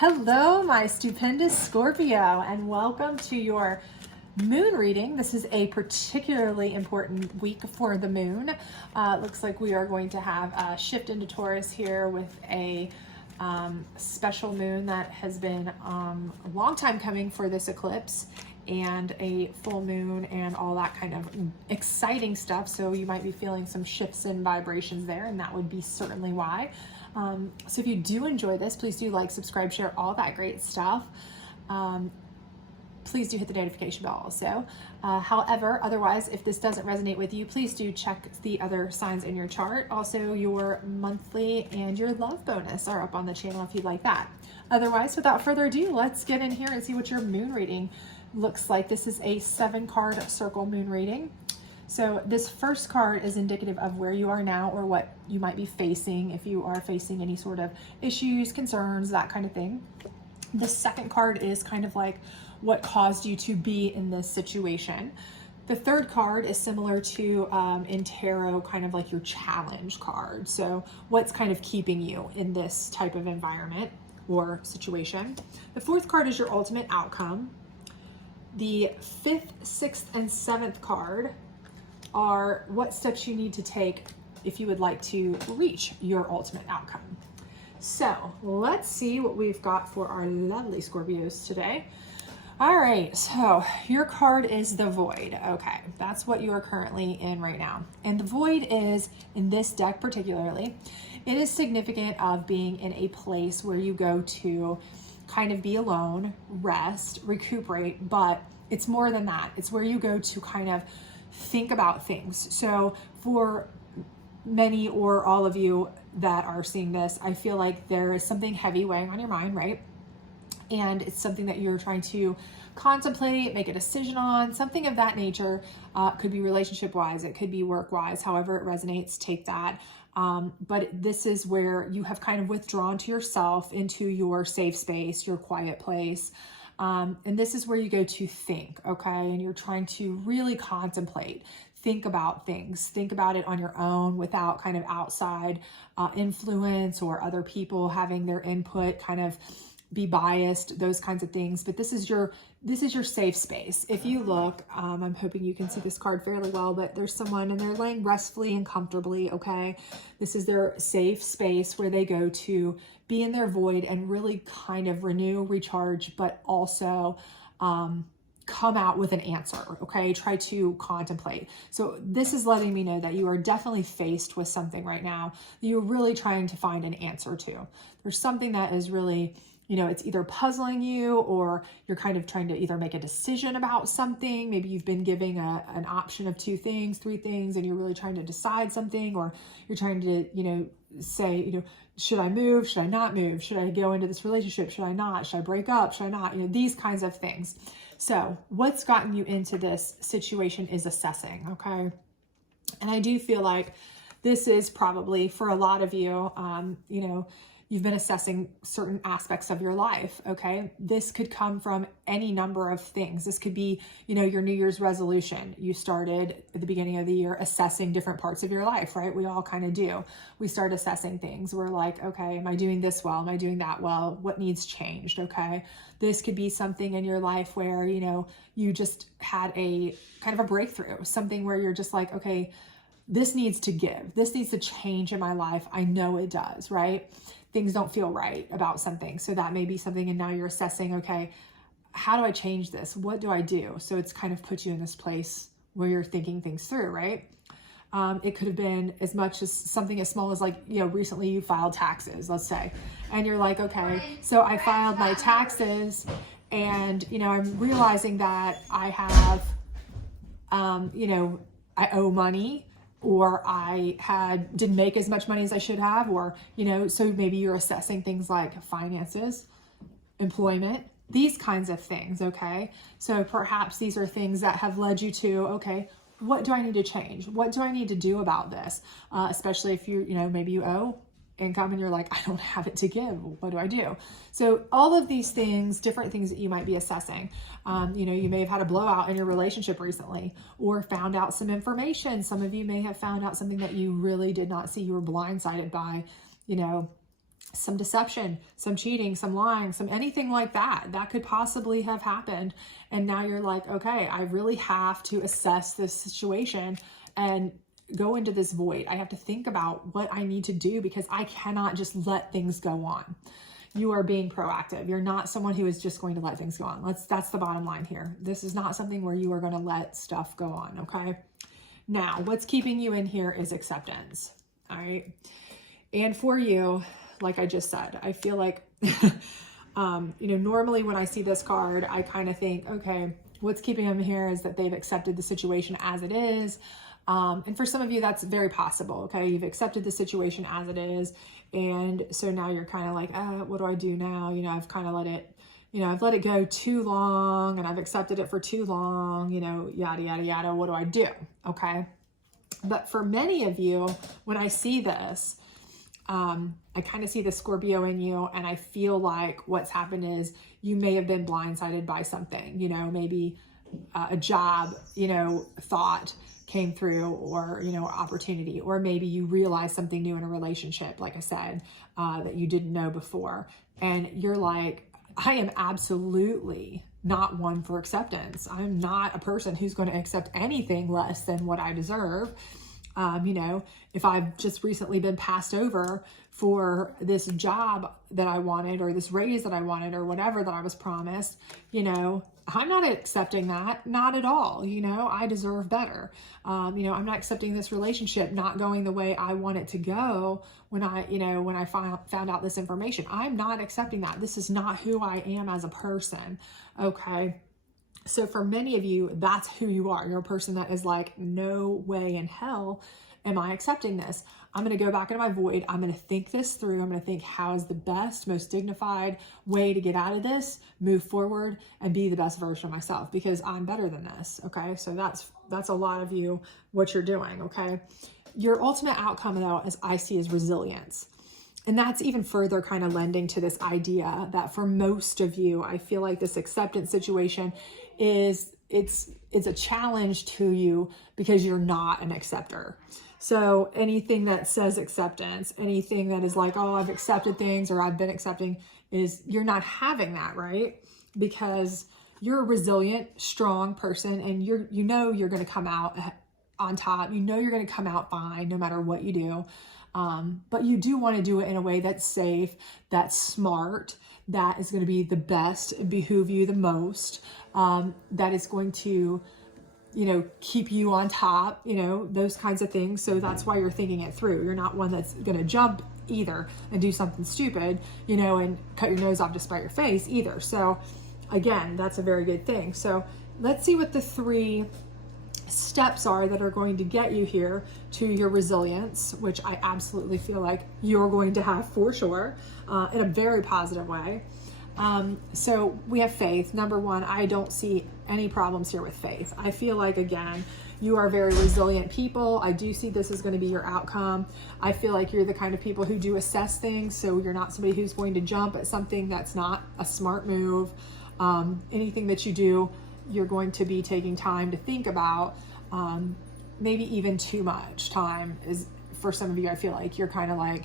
Hello, my stupendous Scorpio, and welcome to your moon reading. This is a particularly important week for the moon. It looks like we are going to have a shift into Taurus here with a special moon that has been a long time coming for this eclipse, and a full moon and all that kind of exciting stuff. So you might be feeling some shifts in vibrations there, and that would be certainly why. So if you do enjoy this, please do like, subscribe, share, all that great stuff. Please do hit the notification bell also. However, otherwise, if this doesn't resonate with you, please do check the other signs in your chart. Also, your monthly and your love bonus are up on the channel if you'd like that. Otherwise, without further ado, let's get in here and see what your moon reading looks like. This is a 7-card circle moon reading. So this first card is indicative of where you are now or what you might be facing, if you are facing any sort of issues, concerns, that kind of thing. The second card is kind of like what caused you to be in this situation. The third card is similar to in tarot, kind of like your challenge card. So what's kind of keeping you in this type of environment or situation. The fourth card is your ultimate outcome. The 5th, 6th, and 7th card are what steps you need to take if you would like to reach your ultimate outcome. So let's see what we've got for our lovely Scorpios today. All right, so your card is the Void. Okay, that's what you are currently in right now. And the Void is, in this deck particularly, it is significant of being in a place where you go to kind of be alone, rest, recuperate, but it's more than that. It's where you go to kind of think about things. So for many or all of you that are seeing this, I feel like there is something heavy weighing on your mind, right? And it's something that you're trying to contemplate, make a decision on, something of that nature. Could be relationship wise, it could be work wise, however it resonates, take that. But this is where you have kind of withdrawn to yourself into your safe space, your quiet place. And this is where you go to think, okay? And you're trying to really contemplate, think about things, think about it on your own without kind of outside influence or other people having their input kind of be biased, those kinds of things. But this is your safe space. If you look, I'm hoping you can see this card fairly well, but there's someone and they're laying restfully and comfortably, okay? This is their safe space where they go to be in their void and really kind of renew, recharge, but also come out with an answer, okay? Try to contemplate. So this is letting me know that you are definitely faced with something right now that you're really trying to find an answer to. There's something that is really, you know, it's either puzzling you or you're kind of trying to either make a decision about something. Maybe you've been giving an option of 2 things, 3 things, and you're really trying to decide something, or you're trying to, you know, say, you know, should I move? Should I not move? Should I go into this relationship? Should I not? Should I break up? Should I not? You know, these kinds of things. So what's gotten you into this situation is assessing, okay? And I do feel like this is probably for a lot of you, you know, you've been assessing certain aspects of your life, okay? This could come from any number of things. This could be, you know, your New Year's resolution. You started at the beginning of the year assessing different parts of your life, right? We all kind of do. We start assessing things. We're like, okay, am I doing this well? Am I doing that well? What needs changed, okay? This could be something in your life where, you know, you just had a kind of a breakthrough, something where you're just like, okay, this needs to give. This needs to change in my life. I know it does, right? Things don't feel right about something. So that may be something, and now you're assessing, okay, how do I change this? What do I do? So it's kind of put you in this place where you're thinking things through, right? It could have been as much as something as small as, like, you know, recently you filed taxes, let's say, and you're like, okay, so I filed my taxes and, you know, I'm realizing that I have, you know, I owe money, or I didn't make as much money as I should have, or, you know, so maybe you're assessing things like finances, employment, these kinds of things, okay? So perhaps these are things that have led you to, okay, what do I need to change? What do I need to do about this? Especially if you know, maybe you owe income and you're like, I don't have it to give. What do I do? So all of these things, different things that you might be assessing. You know, you may have had a blowout in your relationship recently, or found out some information. Some of you may have found out something that you really did not see. You were blindsided by, you know, some deception, some cheating, some lying, some anything like that. That could possibly have happened. And now you're like, okay, I really have to assess this situation and go into this void. I have to think about what I need to do because I cannot just let things go on. You are being proactive. You're not someone who is just going to let things go on. That's the bottom line here. This is not something where you are going to let stuff go on, okay? Now, what's keeping you in here is acceptance, all right? And for you, like I just said, I feel like, normally when I see this card, I kind of think, okay, what's keeping them here is that they've accepted the situation as it is. And for some of you, that's very possible. Okay. You've accepted the situation as it is. And so now you're kind of like, what do I do now? I've kind of let it, I've let it go too long and I've accepted it for too long, yada, yada, yada. What do I do? Okay. But for many of you, when I see this, I kind of see the Scorpio in you, and I feel like what's happened is you may have been blindsided by something, maybe a job, thought came through, or, opportunity, or maybe you realized something new in a relationship, like I said, that you didn't know before. And you're like, I am absolutely not one for acceptance. I'm not a person who's going to accept anything less than what I deserve. If I've just recently been passed over for this job that I wanted, or this raise that I wanted, or whatever that I was promised, I'm not accepting that, not at all. I deserve better. I'm not accepting this relationship not going the way I want it to go when I found out this information. I'm not accepting that. This is not who I am as a person. Okay. So for many of you, that's who you are. You're a person that is like, no way in hell am I accepting this. I'm going to go back into my void. I'm going to think this through. I'm going to think, how is the best, most dignified way to get out of this, move forward, and be the best version of myself, because I'm better than this. Okay. So that's a lot of you, what you're doing. Okay. Your ultimate outcome, though, as I see, is resilience. And that's even further kind of lending to this idea that for most of you, I feel like this acceptance situation is, it's a challenge to you because you're not an acceptor. So anything that says acceptance, anything that is like, oh, I've accepted things, or I've been accepting, is you're not having that, right? Because you're a resilient, strong person, and you're going to come out on top. You're going to come out fine no matter what you do. But you do want to do it in a way that's safe, that's smart, that is going to be the best, behoove you the most, that is going to, keep you on top, those kinds of things. So that's why you're thinking it through. You're not one that's going to jump either and do something stupid, and cut your nose off to spite your face either. So again, that's a very good thing. So let's see what the 3 steps are that are going to get you here to your resilience, which I absolutely feel like you're going to have for sure, in a very positive way. So we have faith. Number 1, I don't see any problems here with faith. I feel like, again, you are very resilient people. I do see this is going to be your outcome. I feel like you're the kind of people who do assess things. So you're not somebody who's going to jump at something that's not a smart move. Anything that you do, you're going to be taking time to think about, maybe even too much time. Is for some of you, I feel like you're kind of like,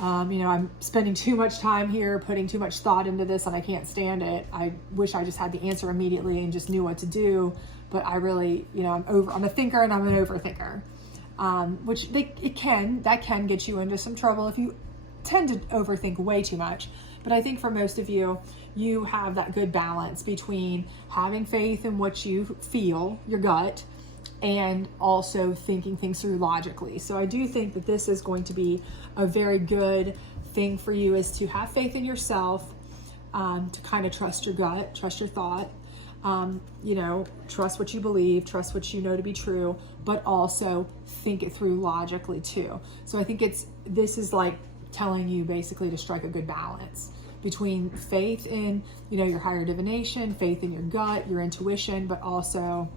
I'm spending too much time here, putting too much thought into this, and I can't stand it. I wish I just had the answer immediately and just knew what to do. But I really, I'm a thinker and I'm an overthinker, which that can get you into some trouble if you tend to overthink way too much. But I think for most of you, you have that good balance between having faith in what you feel, your gut, and also thinking things through logically. So I do think that this is going to be a very good thing for you, is to have faith in yourself, to kind of trust your gut, trust your thought, trust what you believe, trust what you know to be true, but also think it through logically too. So I think this is like telling you basically to strike a good balance between faith in, your higher divination, faith in your gut, your intuition, but also,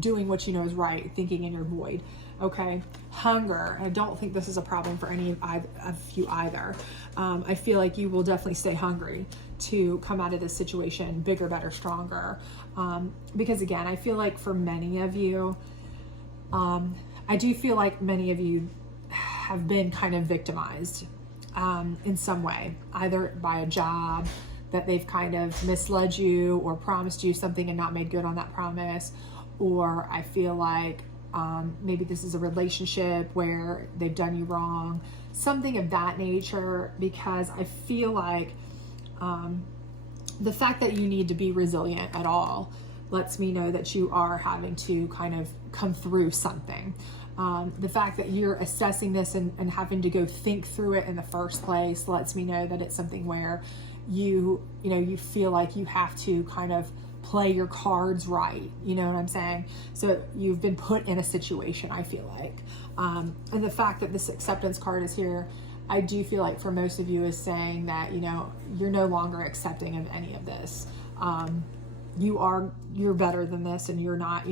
doing what you know is right, thinking in your void. Okay. Hunger. I don't think this is a problem for any of you either. I feel like you will definitely stay hungry to come out of this situation bigger, better, stronger. Because again, I feel like for many of you, I do feel like many of you have been kind of victimized in some way, either by a job that they've kind of misled you or promised you something and not made good on that promise, or I feel like maybe this is a relationship where they've done you wrong, something of that nature, because I feel like the fact that you need to be resilient at all lets me know that you are having to kind of come through something. The fact that you're assessing this and having to go think through it in the first place lets me know that it's something where you feel like you have to kind of play your cards right. You know what I'm saying? So you've been put in a situation, I feel like. And the fact that this acceptance card is here, I do feel like for most of you is saying that, you're no longer accepting of any of this. You're better than this, and you're not,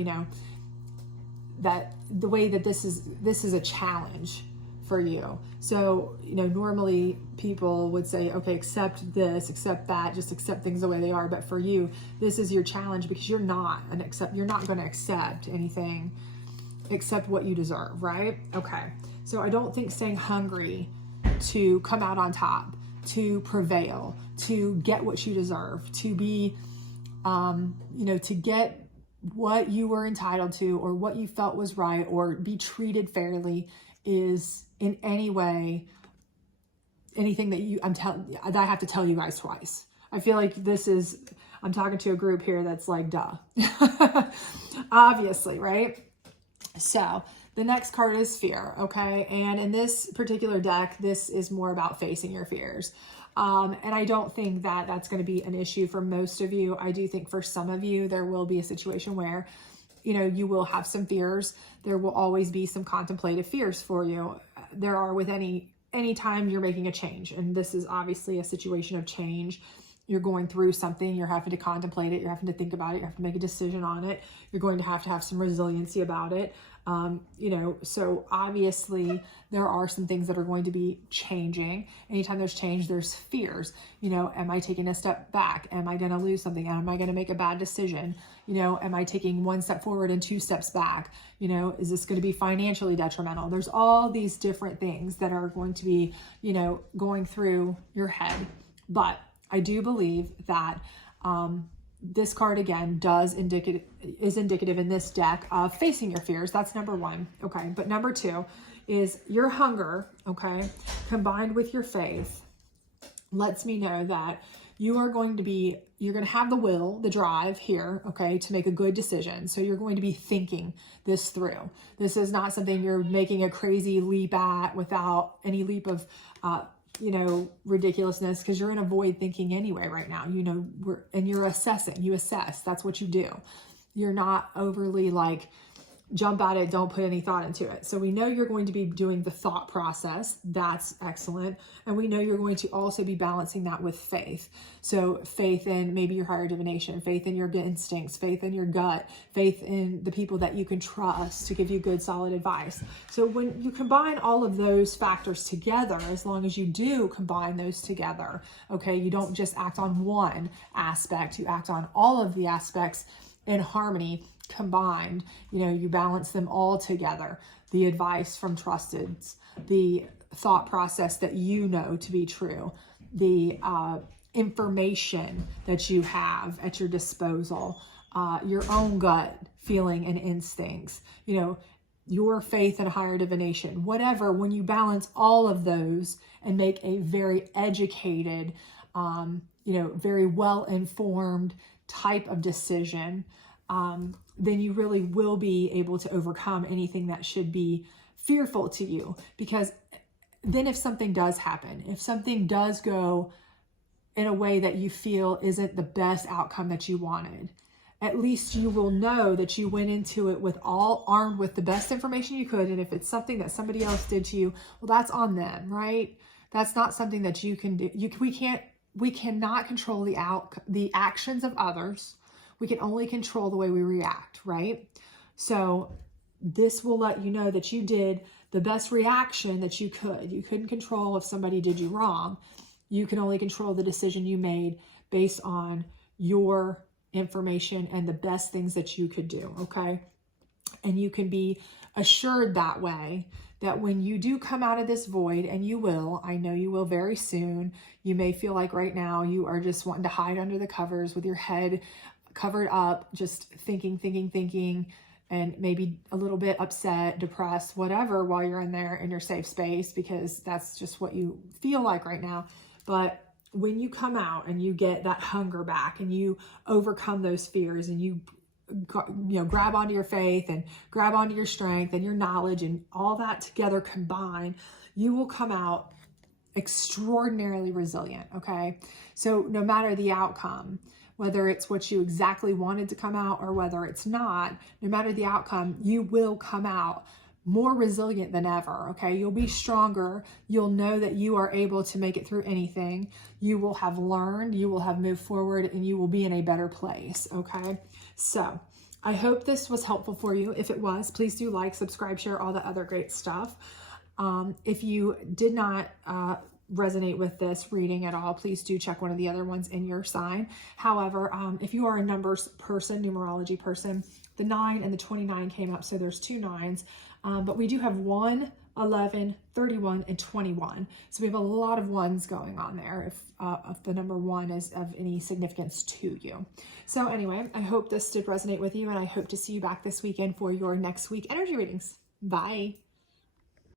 that the way that this is a challenge for you. So, normally people would say, okay, accept this, accept that, just accept things the way they are. But for you, this is your challenge because you're not going to accept anything except what you deserve, right? Okay. So I don't think staying hungry to come out on top, to prevail, to get what you deserve, to be, to get what you were entitled to or what you felt was right or be treated fairly is in any way anything that I have to tell you guys twice. I feel like I'm talking to a group here that's like, duh. Obviously, right? So the next card is fear, okay? And in this particular deck, this is more about facing your fears. And I don't think that that's going to be an issue for most of you. I do think for some of you, there will be a situation where, you will have some fears. There will always be some contemplative fears for you. There are with any time you're making a change. And this is obviously a situation of change. You're going through something, you're having to contemplate it, you're having to think about it, you have to make a decision on it. You're going to have some resiliency about it. So obviously there are some things that are going to be changing. Anytime there's change, there's fears. Am I taking a step back? Am I going to lose something? Am I going to make a bad decision? Am I taking one step forward and two steps back? Is this going to be financially detrimental? There's all these different things that are going to be, going through your head. But I do believe that, this card again is indicative in this deck of facing your fears. That's number one. Okay. But number two is your hunger. Okay. Combined with your faith lets me know that you're going to have the will, the drive here. Okay. To make a good decision. So you're going to be thinking this through. This is not something you're making a crazy leap at without any leap of, ridiculousness, because you're in a void thinking anyway right now, and you're assessing, you assess, that's what you do. You're not overly like jump at it, don't put any thought into it. So we know you're going to be doing the thought process. That's excellent. And we know you're going to also be balancing that with faith. So faith in maybe your higher divination, faith in your instincts, faith in your gut, faith in the people that you can trust to give you good, solid advice. So when you combine all of those factors together, as long as you do combine those together, okay, you don't just act on one aspect, you act on all of the aspects in harmony, combined, you balance them all together. The advice from trusteds, the thought process that to be true, the information that you have at your disposal, your own gut feeling and instincts, your faith in higher divination, whatever, when you balance all of those and make a very educated, very well-informed type of decision, then you really will be able to overcome anything that should be fearful to you. Because then if something does happen, if something does go in a way that you feel isn't the best outcome that you wanted, at least you will know that you went into it with all armed with the best information you could. And if it's something that somebody else did to you, well, that's on them, right? That's not something that you can do. We cannot control the actions of others. We can only control the way we react, right? So this will let you know that you did the best reaction that you could. You couldn't control if somebody did you wrong. You can only control the decision you made based on your information and the best things that you could do, okay? And you can be assured that way that when you do come out of this void, and you will, I know you will very soon, you may feel like right now you are just wanting to hide under the covers with your head covered up, just thinking, and maybe a little bit upset, depressed, whatever, while you're in there in your safe space, because that's just what you feel like right now. But when you come out and you get that hunger back and you overcome those fears and you grab onto your faith and grab onto your strength and your knowledge and all that together combined, you will come out extraordinarily resilient, okay? So no matter the outcome, whether it's what you exactly wanted to come out or whether it's not, no matter the outcome, you will come out more resilient than ever, okay? You'll be stronger. You'll know that you are able to make it through anything. You will have learned, you will have moved forward, and you will be in a better place, okay? So I hope this was helpful for you. If it was, please do like, subscribe, share, all the other great stuff. If you did not resonate with this reading at all, please do check one of the other ones in your sign. However, if you are a numbers person, numerology person, the 9 and the 29 came up, so there's 2 9s. But we do have 1, 11, 31, and 21. So we have a lot of ones going on there if the number 1 is of any significance to you. So anyway, I hope this did resonate with you, and I hope to see you back this weekend for your next week energy readings. Bye.